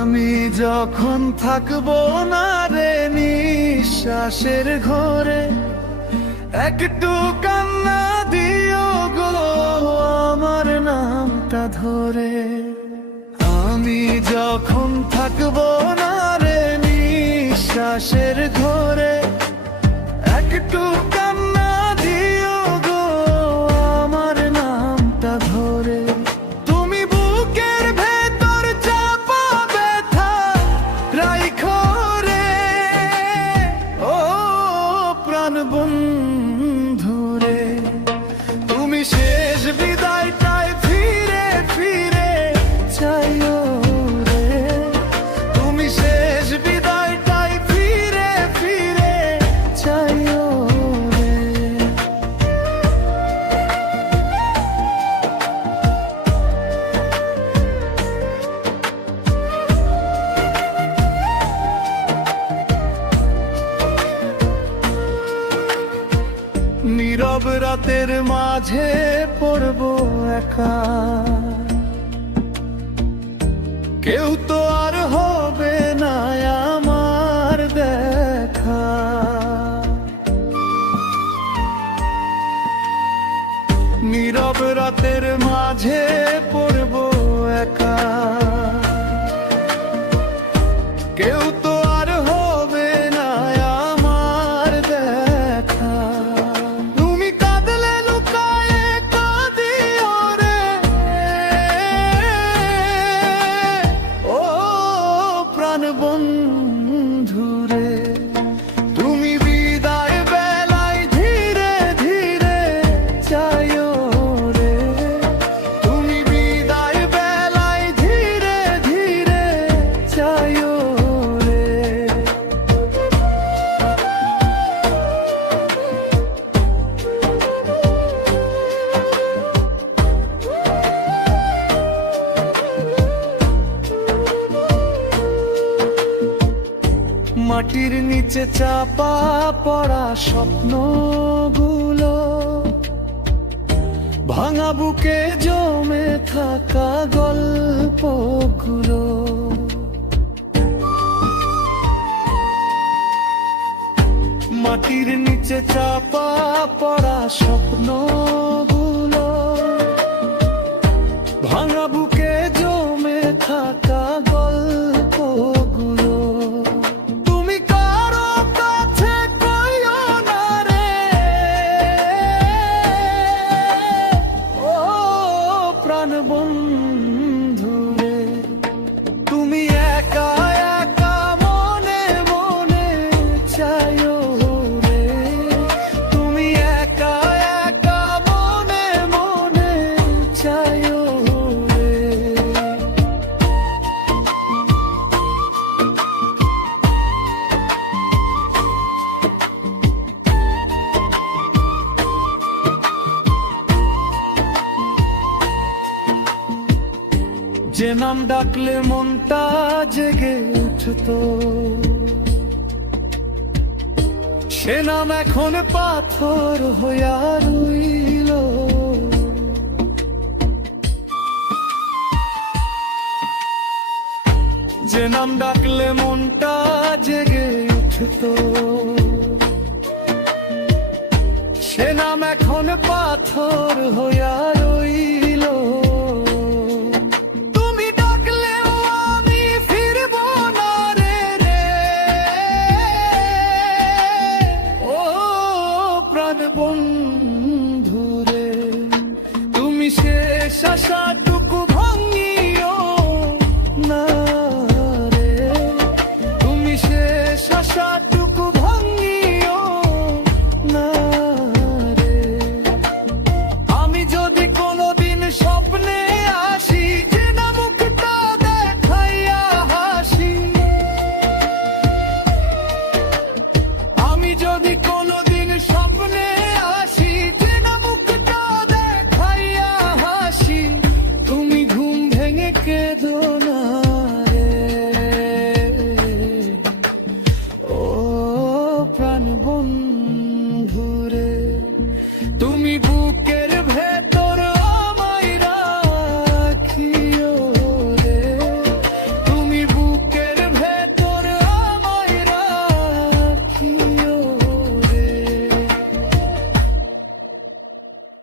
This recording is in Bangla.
আমি যখন থাকবো না রে নিঃশ্বাসের ঘরে, একটু কান্না দিও গো আমার নামটা ধরে। আমি যখন থাকবো না রে নিঃশ্বাসের ঘরে, একটু কান্না দিও গো আমার নামটা ধরে। তুমি বুকের ভেতর চাপা ব্যথা রাইখো রে, ও প্রাণ বন্ধু রে। তুমি শেষ বিদায়টায় ফিরে ফিরে চাইও রে, তুমি শেষ বিদায়টায় ফিরে ফিরে চাইও রে। নীরব রাতের মাঝে পড়বো একা, কেউ তো আর হবে না আমার দেখা। নীরব রাতের মাঝে পড়বো একা, কেউ তো আর হবে না আমার দেখা। তুমি কাঁদলে লুকায়ে কাঁদিও রে, ও প্রাণ বন্ধু রে। তুমি বিদায় বেলায় ধীরে ধীরে চাইও রে, তুমি বিদায় বেলায় ধীরে ধীরে চাইও রে। মাটির নিচে চাপা পড়া স্বপ্নগুলো, ভাঙা বুকে জমে থাকা গল্পগুলো। মাটির নিচে চাপা পড়া স্বপ্নগুলো, ভাঙা বুকে জমে থাকা গল্পগুলো। তুমি কারো কাছে কইও না রে, ও প্রাণ বন্ধু রে। তুমি একা একা মনে মনে চাইও রে, তুমি একা একা মনে মনে চাইও রে। যে নাম ডাকলে মনটা জেগে উঠতো, সে নাম এখন পাথর হইয়া রইল। যে নাম ডাকলে মনটা জেগে উঠতো, সে নাম এখন পাথর হইয়া